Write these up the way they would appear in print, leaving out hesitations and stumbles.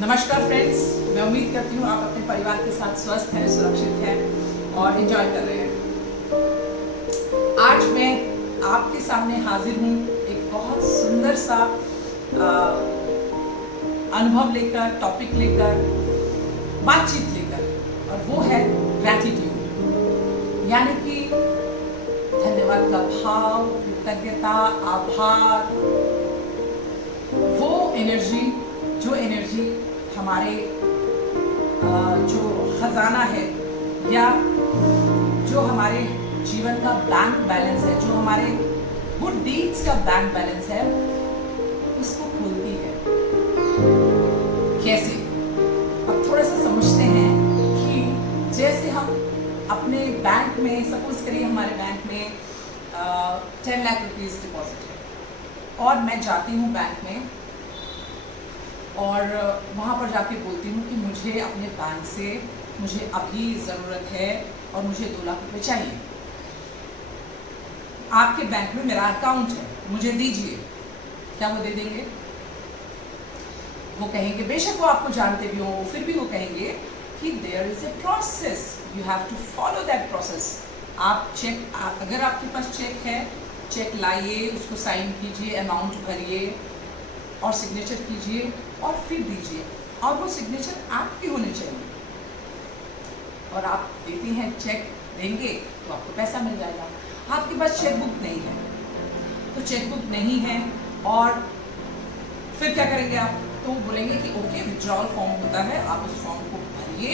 नमस्कार फ्रेंड्स, मैं उम्मीद करती हूँ आप अपने परिवार के साथ स्वस्थ हैं, सुरक्षित हैं और एंजॉय कर रहे हैं। आज मैं आपके सामने हाजिर हूँ एक बहुत सुंदर सा अनुभव लेकर, टॉपिक लेकर, बातचीत लेकर, और वो है ग्रैटिट्यूड, यानी कि धन्यवाद का भाव, कृतज्ञता, आभार, वो एनर्जी, जो एनर्जी हमारे जो खजाना है या जो हमारे जीवन का बैंक बैलेंस है, जो हमारे गुड डीड्स का बैंक बैलेंस है, उसको खोलती है। कैसे? अब थोड़ा सा समझते हैं कि जैसे हम अपने बैंक में, सपोज करिए हमारे बैंक में 10 लाख रुपीस डिपॉजिट है और मैं जाती हूँ बैंक में और वहाँ पर जाके बोलती हूँ कि मुझे अपने बैंक से मुझे अभी ज़रूरत है और मुझे 2 लाख रुपए चाहिए। आपके बैंक में मेरा अकाउंट है, मुझे दीजिए। क्या वो दे देंगे? वो कहेंगे, बेशक वो आपको जानते भी हो, फिर भी वो कहेंगे कि there is a process, you have to follow that process. आप चेक, अगर आपके पास चेक है, चेक लाइए, उसको साइन कीजिए, अमाउंट भरिए और सिग्नेचर कीजिए और फिर दीजिए, और वो सिग्नेचर आपकी होनी चाहिए। और आप देते हैं, चेक देंगे तो आपको पैसा मिल जाएगा। आपके पास चेक बुक नहीं है तो चेक बुक नहीं है, और फिर क्या करेंगे आप? तो बोलेंगे कि ओके, विड्रॉल फॉर्म होता है, आप उस फॉर्म को भरिए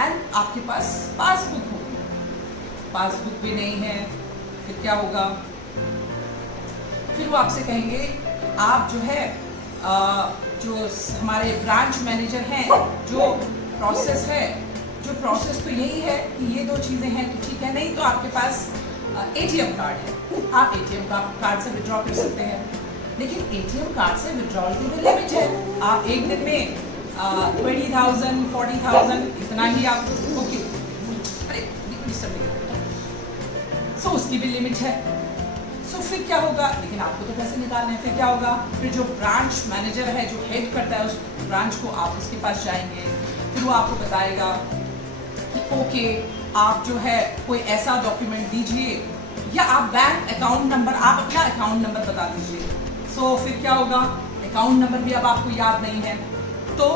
एंड आपके पास पासबुक होगी। पासबुक भी नहीं है, फिर क्या होगा? फिर वो आपसे कहेंगे, आप जो है जो हमारे ब्रांच मैनेजर हैं, जो प्रोसेस तो यही है कि ये 2 चीज़ें हैं तो ठीक है, नहीं तो आपके पास एटीएम कार्ड है, आप एटीएम कार्ड से विड्रॉ कर सकते हैं। लेकिन एटीएम कार्ड से विड्रॉल की भी लिमिट है। आप एक दिन में 20,000, 40,000 इतना ही आप, ओके, अरे सो उसकी भी लिमिट है। तो फिर क्या होगा? लेकिन आपको तो पैसे निकालने हैं। फिर क्या होगा? फिर जो ब्रांच मैनेजर है, जो हेड करता है उस ब्रांच को, आप उसके पास जाएंगे, फिर वो आपको बताएगा कि ओके, आप जो है कोई ऐसा डॉक्यूमेंट दीजिए, या आप बैंक अकाउंट नंबर, आप अपना अकाउंट नंबर बता दीजिए। सो फिर क्या होगा? अकाउंट नंबर भी अब आपको याद नहीं है, तो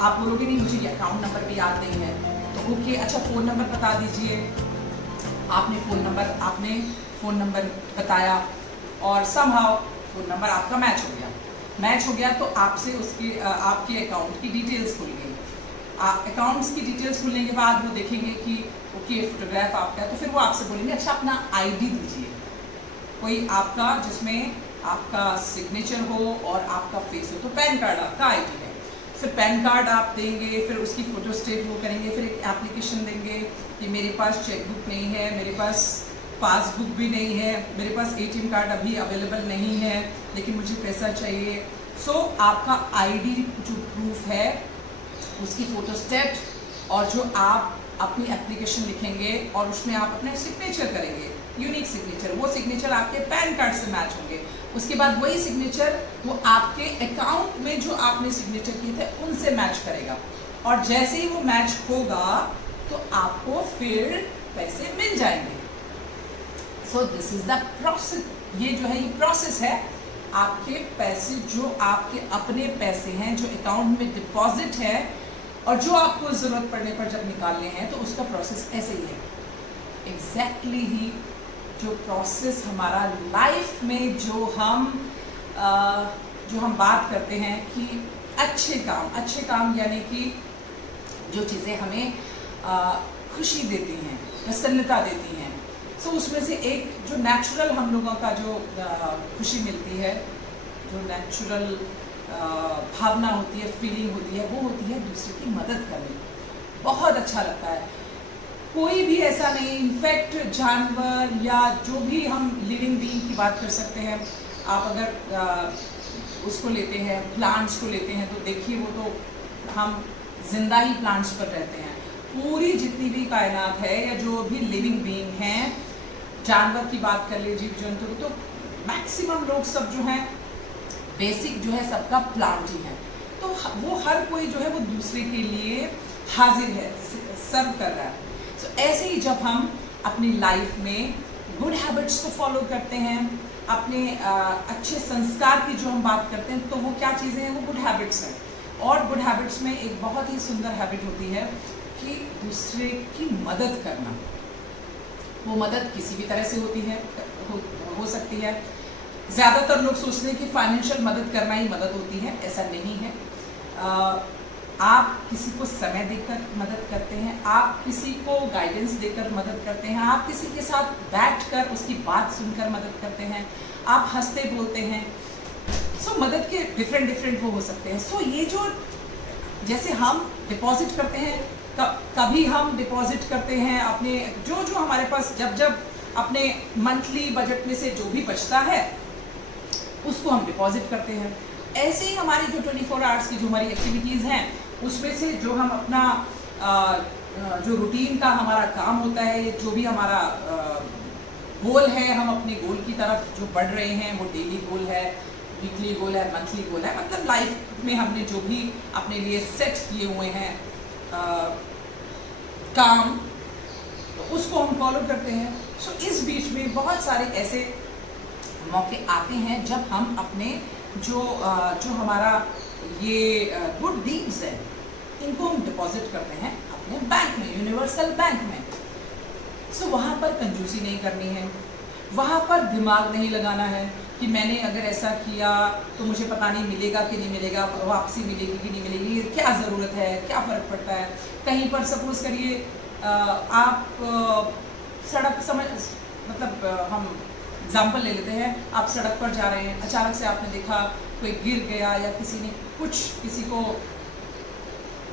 आप बोलोगे नहीं, मुझे ये अकाउंट नंबर भी याद नहीं है, तो ओके, अच्छा फ़ोन नंबर बता दीजिए। आपने फ़ोन नंबर बताया और समहाउ फ़ोन नंबर आपका मैच हो गया तो आपसे उसकी आपके अकाउंट की डिटेल्स खुल गई। अकाउंट्स की डिटेल्स खुलने के बाद वो देखेंगे कि ओके, फोटोग्राफ आपका है, तो फिर वो आपसे बोलेंगे, अच्छा अपना आईडी दीजिए, कोई आपका जिसमें आपका सिग्नेचर हो और आपका फेस हो। तो पैन कार्ड आपका आईडी है। फिर पैन कार्ड आप देंगे, फिर उसकी फ़ोटो स्टेट वो करेंगे, फिर एक एप्लीकेशन देंगे कि मेरे पास चेकबुक नहीं है, मेरे पास पासबुक भी नहीं है, मेरे पास एटीएम कार्ड अभी अवेलेबल नहीं है, लेकिन मुझे पैसा चाहिए। सो आपका आईडी जो प्रूफ है, उसकी फ़ोटो स्टेट, और जो आप अपनी एप्लीकेशन लिखेंगे और उसमें आप अपने सिग्नेचर करेंगे, यूनिक सिग्नेचर, वो सिग्नेचर आपके पैन कार्ड से मैच होंगे। उसके बाद वही सिग्नेचर वो आपके अकाउंट में जो आपने सिग्नेचर किए थे उनसे मैच करेगा, और जैसे ही वो मैच होगा तो आपको फिर पैसे मिल जाएंगे। So this is the process. ये जो है, ये प्रोसेस है। आपके पैसे, जो आपके अपने पैसे हैं, जो अकाउंट में डिपॉजिट है, और जो आपको ज़रूरत पड़ने पर जब निकालने हैं, तो उसका प्रोसेस ऐसे ही है। एग्जैक्टली ही जो प्रोसेस हमारा लाइफ में जो हम बात करते हैं कि अच्छे काम यानी कि जो चीज़ें हमें खुशी देती हैं, प्रसन्नता देती हैं। सो उसमें से एक जो नेचुरल हम लोगों का जो खुशी मिलती है, जो नेचुरल भावना होती है, फीलिंग होती है, वो होती है दूसरे की मदद करने। बहुत अच्छा लगता है। कोई भी ऐसा नहीं, इनफैक्ट जानवर या जो भी हम लिविंग बीइंग की बात कर सकते हैं। आप अगर उसको लेते हैं, प्लांट्स को लेते हैं, तो देखिए वो तो हम जिंदा ही प्लांट्स पर रहते हैं। पूरी जितनी भी कायनात है या जो भी लिविंग बीइंग हैं, जानवर की बात कर लीजिए, जीव जंतु, तो मैक्सिमम लोग सब जो हैं बेसिक जो है सबका प्लांट ही है। तो वो हर कोई जो है वो दूसरे के लिए हाजिर है, सर्व कर रहा है। So, ऐसे ही जब हम अपनी लाइफ में गुड हैबिट्स को फॉलो करते हैं, अपने अच्छे संस्कार की जो हम बात करते हैं, तो वो क्या चीज़ें हैं, वो गुड हैबिट्स हैं। और गुड हैबिट्स में एक बहुत ही सुंदर हैबिट होती है कि दूसरे की मदद करना। वो मदद किसी भी तरह से होती है, हो सकती है। ज़्यादातर लोग सोचते हैं कि फाइनेंशियल मदद करना ही मदद होती है, ऐसा नहीं है। आप किसी को समय देकर मदद करते हैं, आप किसी को गाइडेंस देकर मदद करते हैं, आप किसी के साथ बैठकर उसकी बात सुनकर मदद करते हैं, आप हंसते बोलते हैं। सो मदद के डिफरेंट वो हो सकते हैं। सो ये जो जैसे हम डिपॉजिट करते हैं, कभी हम डिपॉजिट करते हैं अपने जो हमारे पास जब अपने मंथली बजट में से जो भी बचता है उसको हम डिपॉजिट करते हैं। ऐसे ही हमारी जो 24 आवर्स की जो हमारी एक्टिविटीज़ हैं उसमें से जो हम अपना जो रूटीन का हमारा काम होता है, ये जो भी हमारा गोल है, हम अपने गोल की तरफ जो बढ़ रहे हैं, वो डेली गोल है, वीकली गोल है, मंथली गोल है, मतलब लाइफ में हमने जो भी अपने लिए सेट किए हुए हैं काम, तो उसको हम फॉलो करते हैं। सो इस बीच में बहुत सारे ऐसे मौके आते हैं जब हम अपने जो हमारा ये गुड डीड्स है, इनको हम डिपॉजिट करते हैं अपने बैंक में, यूनिवर्सल बैंक में। सो वहाँ पर कंजूसी नहीं करनी है, वहाँ पर दिमाग नहीं लगाना है कि मैंने अगर ऐसा किया तो मुझे पता नहीं मिलेगा कि नहीं मिलेगा, वापसी मिलेगी कि नहीं मिलेगी, क्या ज़रूरत है, क्या फ़र्क पड़ता है। कहीं पर सपोज़ करिए आप सड़क मतलब हम एग्जाम्पल ले लेते हैं, आप सड़क पर जा रहे हैं, अचानक से आपने देखा कोई गिर गया या किसी को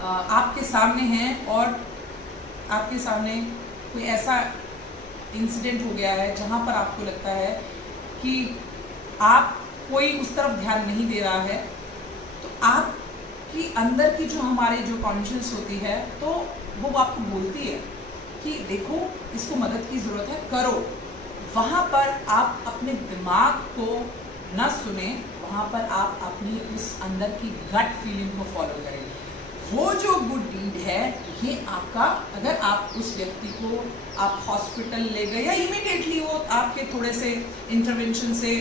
आपके सामने है और आपके सामने कोई ऐसा इंसिडेंट हो गया है जहाँ पर आपको लगता है कि आप कोई उस तरफ ध्यान नहीं दे रहा है, तो आपकी अंदर की जो हमारी जो कॉन्शियस होती है, तो वो आपको बोलती है कि देखो इसको मदद की ज़रूरत है, करो। वहाँ पर आप अपने दिमाग को न सुने, वहाँ पर आप अपनी उस अंदर की गट फीलिंग को फॉलो करें। वो जो गुड डीड है, ये आपका, अगर आप उस व्यक्ति को आप हॉस्पिटल ले गए या इमीडिएटली वो आपके थोड़े से इंटरवेंशन से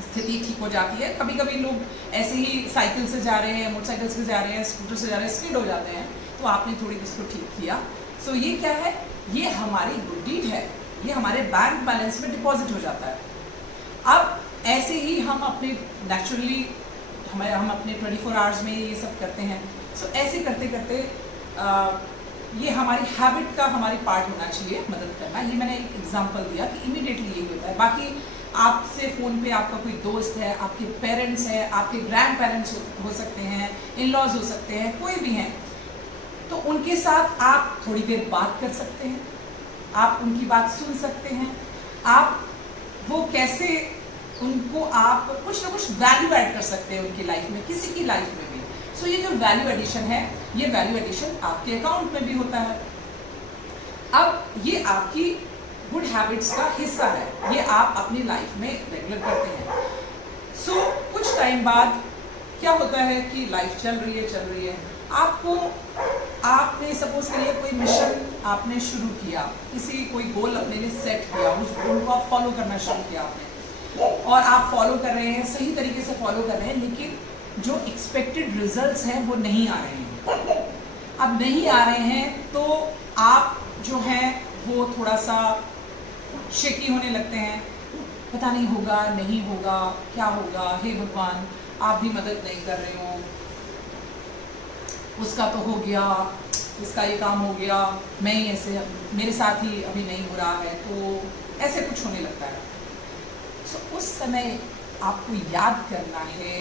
स्थिति ठीक हो जाती है। कभी कभी लोग ऐसे ही साइकिल से जा रहे हैं, मोटरसाइकिल से जा रहे हैं, स्कूटर से जा रहे हैं, स्किड हो जाते हैं, तो आपने थोड़ी उसको ठीक किया। सो ये क्या है, ये हमारी गुड डीड है, ये हमारे बैंक बैलेंस में डिपॉजिट हो जाता है। अब ऐसे ही हम अपने नेचुरली हम अपने 24 आवर्स में ये सब करते हैं। सो ऐसे करते करते ये हमारी हैबिट का हमारी पार्ट होना चाहिए मदद करना। ये मैंने एक एग्जांपल दिया कि इमीडिएटली ये होता है। बाकी आपसे फ़ोन पे आपका कोई दोस्त है, आपके पेरेंट्स हैं, आपके ग्रैंड पेरेंट्स हो सकते हैं, इन लॉज हो सकते हैं, कोई भी हैं, तो उनके साथ आप थोड़ी देर बात कर सकते हैं, आप उनकी बात सुन सकते हैं, आप वो कैसे उनको आप कुछ ना कुछ वैल्यू ऐड कर सकते हैं उनकी लाइफ में, किसी की लाइफ में भी। सो ये जो वैल्यू एडिशन है, ये वैल्यू एडिशन आपके अकाउंट में भी होता है। अब ये आपकी गुड हैबिट्स का हिस्सा है, ये आप अपनी लाइफ में रेगुलर करते हैं। सो कुछ टाइम बाद क्या होता है कि लाइफ चल रही है, आपने सपोज करिए कोई मिशन आपने शुरू किया, कोई गोल अपने लिए सेट किया, उस गोल को आप फॉलो करना शुरू किया आपने, और आप फॉलो कर रहे हैं, सही तरीके से फॉलो कर रहे हैं, लेकिन जो एक्सपेक्टेड रिजल्ट्स हैं वो नहीं आ रहे हैं। अब नहीं आ रहे हैं तो आप जो है वो थोड़ा सा शेकी होने लगते हैं, पता नहीं होगा, नहीं होगा, क्या होगा, हे भगवान आप भी मदद नहीं कर रहे हो, उसका तो हो गया, इसका ये काम हो गया, मैं ही ऐसे, मेरे साथ ही अभी नहीं हो रहा है, तो ऐसे कुछ होने लगता है। सो उस समय आपको याद करना है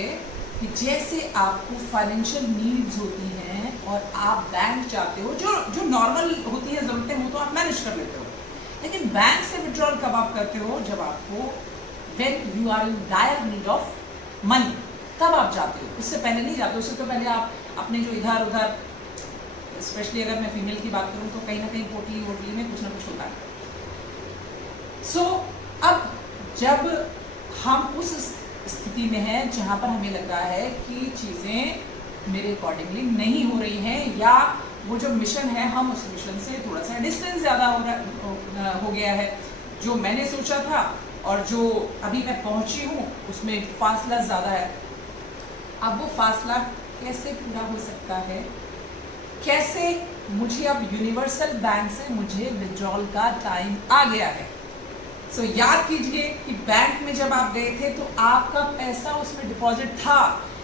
कि जैसे आपको फाइनेंशियल नीड्स होती हैं और आप बैंक जाते हो, जो नॉर्मल होती है ज़रूरतें, वो तो आप मैनेज कर लेते हो, लेकिन बैंक से विड्रॉल कब आप करते हो, जब आपको when you are in dire need of money, तब आप जाते हो। उससे पहले नहीं जाते। उससे तो पहले आप अपने जो इधर उधर, स्पेशली अगर मैं फीमेल की बात करूँ तो कहीं ना कहीं पोटली वोटली में कुछ ना कुछ होता है। सो अब जब हम उस स्थिति में हैं जहाँ पर हमें लग रहा है कि चीज़ें मेरे अकॉर्डिंगली नहीं हो रही हैं, या वो जो मिशन है हम उस मिशन से थोड़ा सा डिस्टेंस ज़्यादा हो गया है। जो मैंने सोचा था और जो अभी मैं पहुंची हूँ उसमें फासला ज़्यादा है। अब वो फासला कैसे पूरा हो सकता है, कैसे मुझे अब यूनिवर्सल बैंक से मुझे विड्रॉल का टाइम आ गया है। सो याद कीजिए कि बैंक में जब आप गए थे तो आपका पैसा उसमें डिपॉजिट था,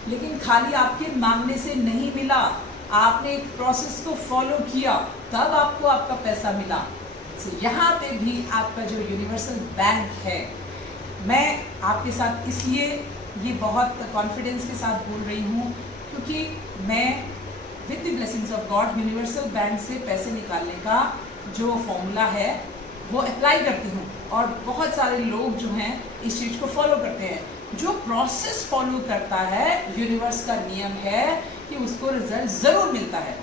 लेकिन खाली आपके मांगने से नहीं मिला, आपने एक प्रोसेस को फॉलो किया, तब आपको आपका पैसा मिला। सो यहाँ पे भी आपका जो यूनिवर्सल बैंक है, मैं आपके साथ इसलिए ये बहुत कॉन्फिडेंस के साथ बोल रही हूँ क्योंकि मैं with the blessings of God universal bank से पैसे निकालने का जो फॉर्मूला है वो अप्लाई करती हूँ, और बहुत सारे लोग जो हैं इस चीज़ को फॉलो करते हैं। जो प्रोसेस फॉलो करता है, यूनिवर्स का नियम है कि उसको रिजल्ट ज़रूर मिलता है।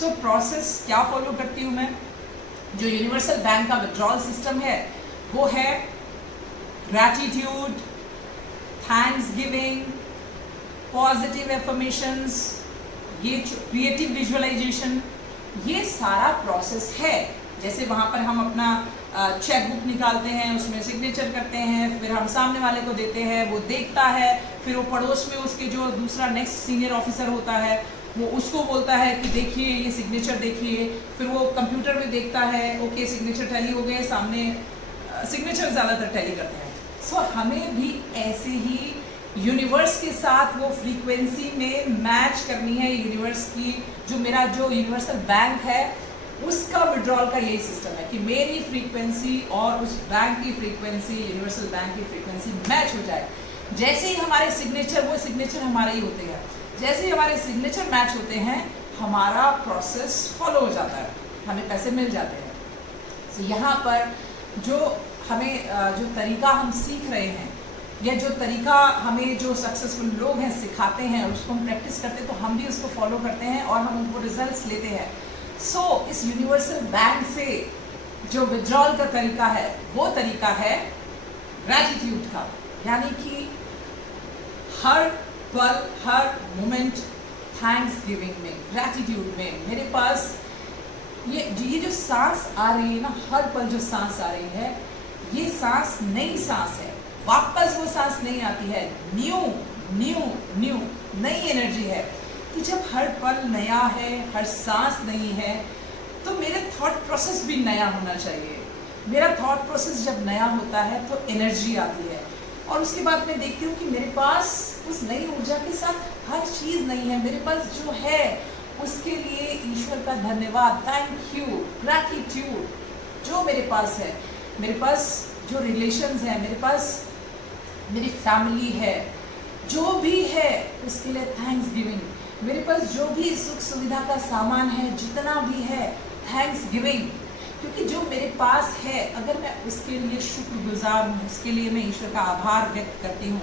सो प्रोसेस क्या फॉलो करती हूँ मैं? जो यूनिवर्सल बैंक का विड्रॉल सिस्टम है वो है gratitude, thanks giving, positive affirmations, ये क्रिएटिव विजुअलाइजेशन, ये सारा प्रोसेस है। जैसे वहाँ पर हम अपना चेक बुक निकालते हैं, उसमें सिग्नेचर करते हैं, फिर हम सामने वाले को देते हैं, वो देखता है, फिर वो पड़ोस में उसके जो दूसरा नेक्स्ट सीनियर ऑफिसर होता है वो उसको बोलता है कि देखिए ये सिग्नेचर देखिए, फिर वो कंप्यूटर में देखता है, ओके सिग्नेचर टैली हो गए, सामने सिग्नेचर ज़्यादातर टैली करते हैं। सो हमें भी ऐसे ही यूनिवर्स के साथ वो फ्रीक्वेंसी में मैच करनी है। यूनिवर्स की जो मेरा जो यूनिवर्सल बैंक है उसका विड्रॉल का यही सिस्टम है कि मेरी फ्रीक्वेंसी और उस बैंक की फ्रीक्वेंसी, यूनिवर्सल बैंक की फ्रीक्वेंसी मैच हो जाए। जैसे ही हमारे सिग्नेचर, वो सिग्नेचर हमारे ही होते हैं, जैसे ही हमारे सिग्नेचर मैच होते हैं हमारा प्रोसेस फॉलो हो जाता है, हमें पैसे मिल जाते हैं। तो यहाँ पर जो हमें जो तरीका हम सीख रहे हैं या जो तरीका हमें जो सक्सेसफुल लोग हैं सिखाते हैं, उसको हम प्रैक्टिस करते हैं तो हम भी उसको फॉलो करते हैं और हम उनको रिजल्ट्स लेते हैं। सो इस यूनिवर्सल बैंक से जो विड्रॉल का तरीका है वो तरीका है ग्रैटिट्यूड का, यानी कि हर पल, हर मोमेंट थैंक्स गिविंग में, ग्रैटिट्यूड में। मेरे पास ये जो सांस आ रही है ना, हर पल जो सांस आ रही है, ये सांस नई सांस है, वापस वो सांस नहीं आती है, न्यू न्यू न्यू नई एनर्जी है। तो जब हर पल नया है, हर सांस नई है, तो मेरे थॉट प्रोसेस भी नया होना चाहिए। मेरा थॉट प्रोसेस जब नया होता है तो एनर्जी आती है, और उसके बाद मैं देखती हूँ कि मेरे पास उस नई ऊर्जा के साथ हर चीज़ नई है। मेरे पास जो है उसके लिए ईश्वर का धन्यवाद, थैंक यू, ग्रैटिट्यूड। जो मेरे पास है, मेरे पास जो रिलेशंस हैं, मेरे पास मेरी फैमिली है, जो भी है उसके लिए थैंक्स गिविंग। मेरे पास जो भी सुख सुविधा का सामान है, जितना भी है, थैंक्स गिविंग। क्योंकि जो मेरे पास है, अगर मैं उसके लिए शुक्रगुजार हूँ, उसके लिए मैं ईश्वर का आभार व्यक्त करती हूँ,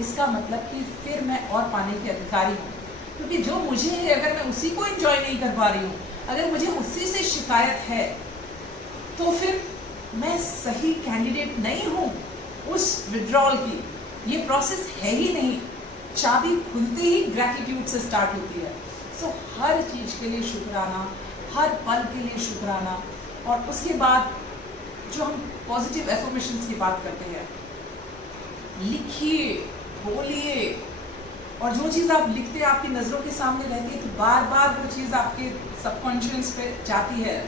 इसका मतलब कि फिर मैं और पाने की अधिकारी हूँ। क्योंकि जो मुझे है, अगर मैं उसी को एंजॉय नहीं कर पा रही हूँ, अगर मुझे उसी से शिकायत है, तो फिर मैं सही कैंडिडेट नहीं हूँ उस विड्रॉल की। ये प्रोसेस है ही नहीं। चाबी खुलते ही ग्रैटिट्यूड से स्टार्ट होती है। सो हर चीज़ के लिए शुक्राना, हर पल के लिए शुक्राना। और उसके बाद जो हम पॉजिटिव एफर्मेशंस की बात करते हैं, लिखिए, बोलिए, और जो चीज़ आप लिखते हैं आपकी नज़रों के सामने रहती है, तो बार बार वो चीज़ आपके सबकॉन्शियस पे जाती है।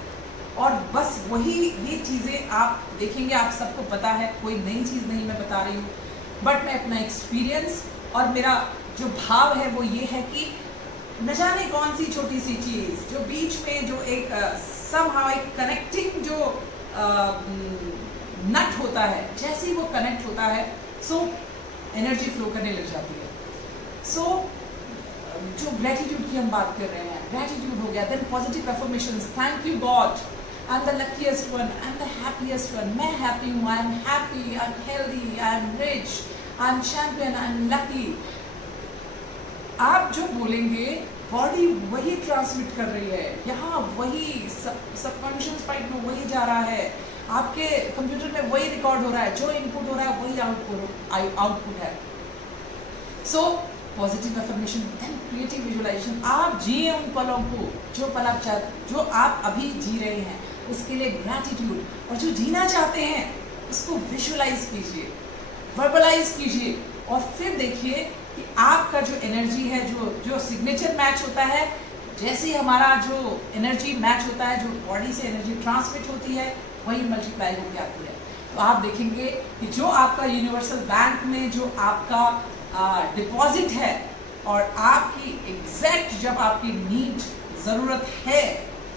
और बस वही ये चीज़ें आप देखेंगे, आप सबको पता है, कोई नई चीज़ नहीं मैं बता रही हूँ, बट मैं अपना एक्सपीरियंस और मेरा जो भाव है वो ये है कि न जाने कौन सी छोटी सी चीज़ जो बीच में जो एक समहाउ एक कनेक्टिंग जो नट होता है, जैसे ही वो कनेक्ट होता है सो एनर्जी फ्लो करने लग जाती है। सो जो ग्रैटिट्यूड की हम बात कर रहे हैं, ग्रैटिट्यूड हो गया, then positive affirmations, thank you God, I am the luckiest one, I am the happiest one, मैं हैप्पी हूँ, I am happy, I am healthy, I am rich, I am champion, I am lucky. आप जो बोलेंगे body वही transmit कर रही है, यहाँ वही सबकॉन्शियस माइंड में वही जा रहा है, आपके कंप्यूटर में वही रिकॉर्ड हो रहा है, जो इनपुट हो रहा है वही आउटपुट है। So positive affirmation, then creative visualisation. आप जिए उन पलों को जो पल आप चाहते, जो आप अभी जी रहे हैं, उसके लिए ग्रैटिट्यूड, और जो जीना चाहते हैं उसको विजुअलाइज कीजिए, वर्बलाइज कीजिए, और फिर देखिए कि आपका जो एनर्जी है, जो सिग्नेचर मैच होता है, जैसे ही हमारा जो एनर्जी मैच होता है, जो बॉडी से एनर्जी ट्रांसमिट होती है, वही मल्टीप्लाई होकर आती है। तो आप देखेंगे कि जो आपका यूनिवर्सल बैंक में जो आपका डिपॉजिट है, और आपकी एग्जैक्ट जब आपकी नीड ज़रूरत है,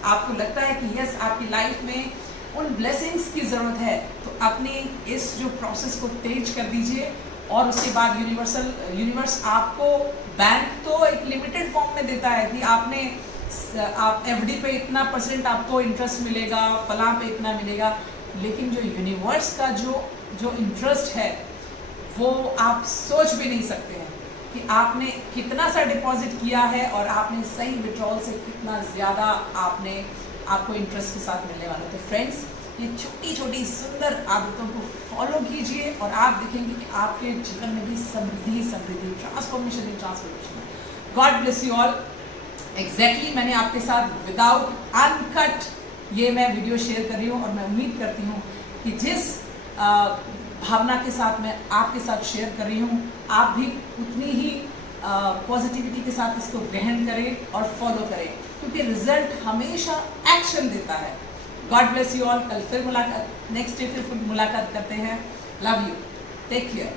आपको लगता है कि यस आपकी लाइफ में उन ब्लेसिंग्स की ज़रूरत है, तो अपनी इस जो प्रोसेस को तेज कर दीजिए, और उसके बाद यूनिवर्स आपको, बैंक तो एक लिमिटेड फॉर्म में देता है कि आप एफडी पे इतना % आपको इंटरेस्ट मिलेगा, फलां पे इतना मिलेगा, लेकिन जो यूनिवर्स का जो इंटरेस्ट है वो आप सोच भी नहीं सकते हैं कि आपने कितना सा डिपॉजिट किया है और आपने सही विड्रॉल से कितना ज़्यादा आपको इंटरेस्ट के साथ मिलने वाला। तो फ्रेंड्स, ये छोटी छोटी सुंदर आदतों को फॉलो कीजिए, और आप देखेंगे कि आपके जीवन में भी समृद्धि, ट्रांसफॉर्मेशन है। God bless you all. Exactly मैंने आपके साथ विदाउट अनकट ये मैं वीडियो शेयर कर रही हूँ, और मैं उम्मीद करती हूँ कि जिस भावना के साथ मैं आपके साथ शेयर कर रही हूँ, आप भी उतनी ही पॉजिटिविटी के साथ इसको ग्रहण करें और फॉलो करें, क्योंकि रिजल्ट हमेशा एक्शन देता है। God bless you all. कल फिर मुलाकात, नेक्स्ट डे फिर मुलाकात करते हैं। Love you, take care.